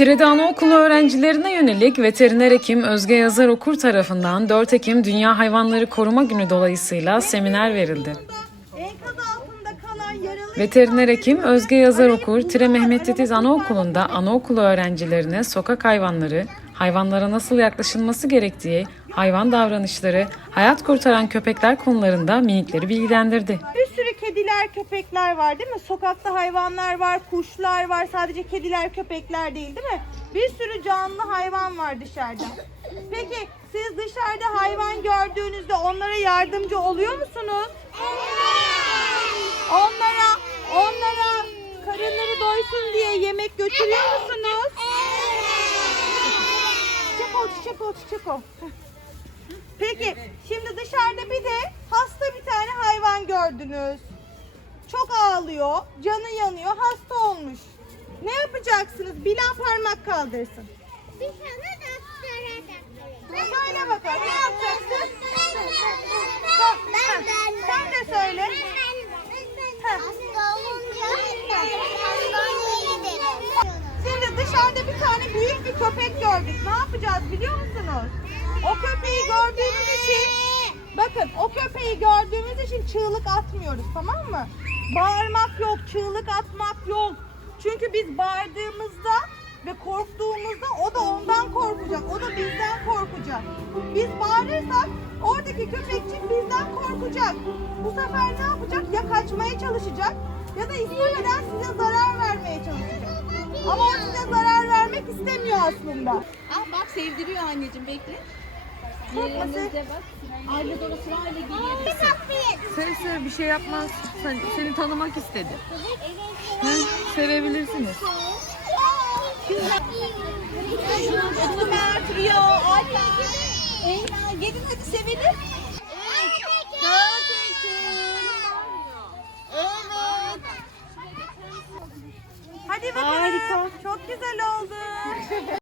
Tire'de anaokulu öğrencilerine yönelik veteriner hekim Özge Yazar Okur tarafından 4 Ekim Dünya Hayvanları Koruma Günü dolayısıyla seminer verildi. Veteriner hekim Özge Yazar Okur, Tire Mehmet Titiz Anaokulu'nda anaokulu öğrencilerine sokak hayvanları, hayvanlara nasıl yaklaşılması gerektiği, hayvan davranışları, hayat kurtaran köpekler konularında minikleri bilgilendirdi. Kediler, köpekler var değil mi? Sokakta hayvanlar var, kuşlar var. Sadece kediler, köpekler değil değil mi? Bir sürü canlı hayvan var dışarıda. Peki siz dışarıda hayvan gördüğünüzde onlara yardımcı oluyor musunuz? Onlara, onlara karınları doysun diye yemek götürüyor musunuz? Çiçek ol, çiçek ol, çiçek ol. Peki şimdi dışarıda bir de hasta bir tane hayvan gördünüz. Çok ağlıyor, canı yanıyor, hasta olmuş. Ne yapacaksınız? Bilen parmak kaldırsın. Bir tane doktora doktora. Söyle bakalım ne yapacaksın? Ben ben Sen de söyle. Hasta olunca hastaneye gidelim. Şimdi dışarıda bir tane büyük bir köpek gördük. Ne yapacağız biliyor musunuz? O bakın o köpeği gördüğümüz için çığlık atmıyoruz tamam mı? Bağırmak yok, çığlık atmak yok. Çünkü biz bağırdığımızda ve korktuğumuzda o da ondan korkacak. O da bizden korkacak. Biz bağırırsak oradaki köpekçik bizden korkacak. Bu sefer ne yapacak? Ya kaçmaya çalışacak ya da istemeden size zarar vermeye çalışacak. Ama o size zarar vermek istemiyor aslında. Ah bak sevdiriyor anneciğim bekle. Yerinde bak. Aile doğru sırayla geliyor. Sev sev bir şey yapmaz. Sen, seni tanımak istedi. Hı, sevebilirsiniz. Ömer, Trio, Alya, Eyna, gelin hadi sevelim. Hadi bakalım. Harika. Çok güzel oldu.